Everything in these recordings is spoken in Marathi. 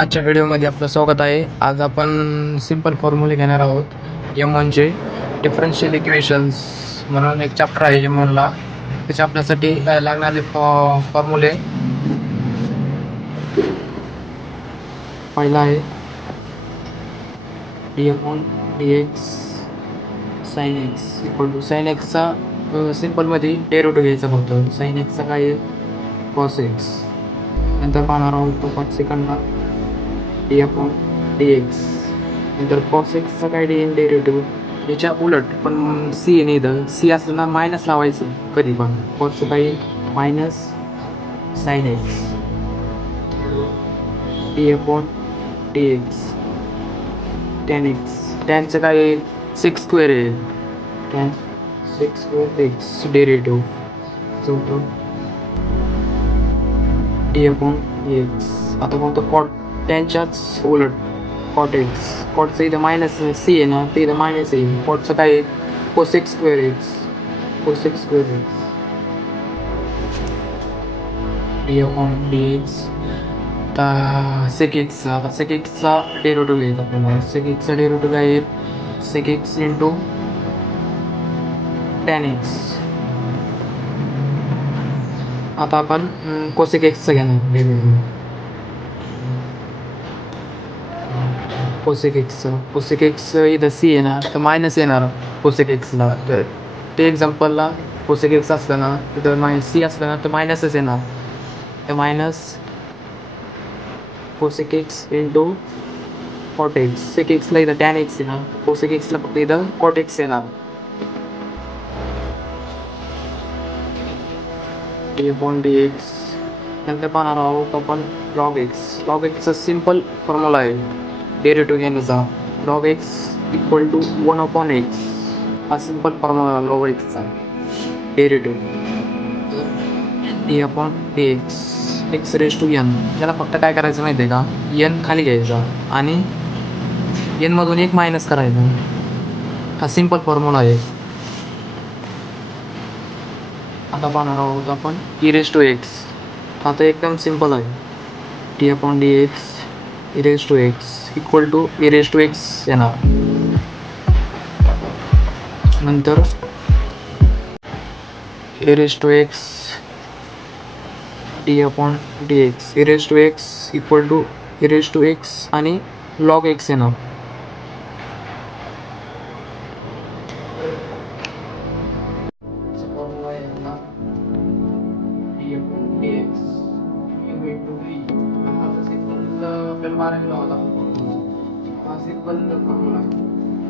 आजच्या व्हिडिओमध्ये आपलं स्वागत आहे. आज आपण सिंपल फॉर्म्युले घेणार आहोत. M1चे डिफरन्शियल इक्वेशन्स म्हणून एक चॅप्टर आहे M1ला. त्याचे आपल्यासाठी लागणारे फॉर्म्युले. पहिला आहे dm1 dx sin x equal to sin x चा सिंपलमध्ये डेरिव्हेटिव्ह घ्यायचा फक्त. sin x चा काय आहे cos x. नंतर पाहणार आहोत तो पाच सेकंडला dm1 dx. नंतर cos x चा काय डेरिव्हेटिव्ह याच्या उलट पण c नाही इथं c असलं ना मायनस लावायचं कधी पण. cos काय minus sin x dm1 dx tan x. tan चं काय sec स्क्वेअर आहे. tan sec square x derivative dm1 dx. आता कोणतं cot त्यांच्याच उलट cot x. cotचं इथं मायनस c आहे ना ते इथं मायनस आहे. cotचं काय cosec square x cosec square x dm1 dx. आता sec x. आता sec x चा डेरिव्हेटिव्ह घ्यायचा आपल्याला. sec x चा डेरिव्हेटिव्ह आहे sec x into tan x. आता आपण cosec x चा घेणार डेरिव्हेटिव्ह. cosec x इथं c आहे ना तर मायनस येणार cosec x ला. तर ते एक्झाम्पलला cosec x असलं ना तिथं मायनस c असलं ना तर मायनसच येणार. तर minus cosec x into cot x. sec x ला इथं tan x आहे ना cosec x ला फक्त इथं cot x येणार. dm1 dx. नंतर पाहणार आहोत आपण log x. log x चा सिंपल फॉर्म्युला आहे डेरिव्हेटिव्ह घेण्याचा. log x equal to 1/x. हा सिंपल फॉर्म्युला log x चा derivative. dm1 dx x raise to n. याला फक्त काय करायचं माहिती आहे का, n खाली घ्यायचा आणि n मधून एक मायनस करायचा. हा सिंपल फॉर्म्युला आहे. आता पाहणार आहोत आपण e रेज टू x. आता एकदम सिंपल आहे. dm1 dx e raise to x equal to e raise to x येणार. नंतर e raise to x dm1 dx e raise to x equal to e raise to x आणि log x येणार.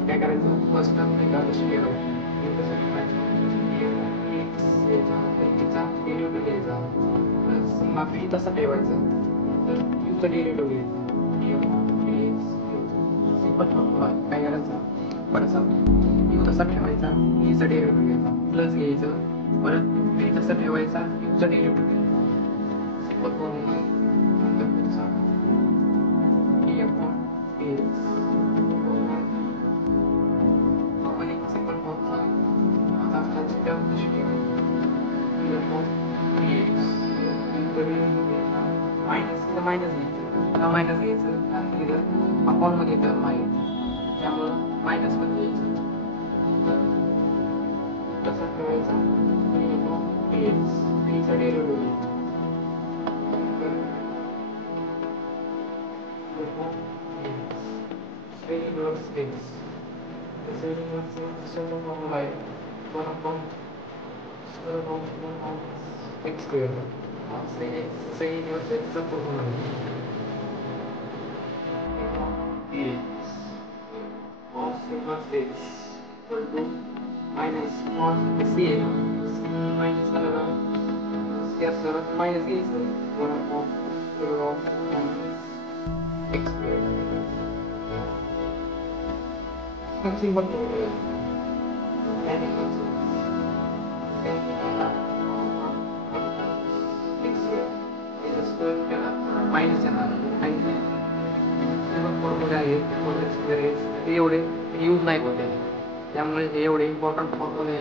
काय करायचं फर्स्ट टर्म माफी तसा ठेवायचं. तर युचा डेरिव्हेटिव्ह घ्यायचा. सिंपल फॉर्म्युला काय करायचं परत यू तसा ठेवायचा ईचा डेरिव्हेटिव्ह घ्यायचा प्लस घ्यायचं परत बी तसा ठेवायचा युचा डेरिव्हेटिव्ह घ्यायचा. सिंपल फॉर्म्युला मायनस घ्यायचं मायनस घ्यायचं आणि तिथं अकाउंटमध्ये तर मायनस त्यामुळं मायनस मध्ये घ्यायचं तसं ठेवायचं. चा डेरिव्हेटिव्ह x square. Minus एवढे यूज नाही होते त्यामुळे एवढे इम्पॉर्टंट फॉर्म्युले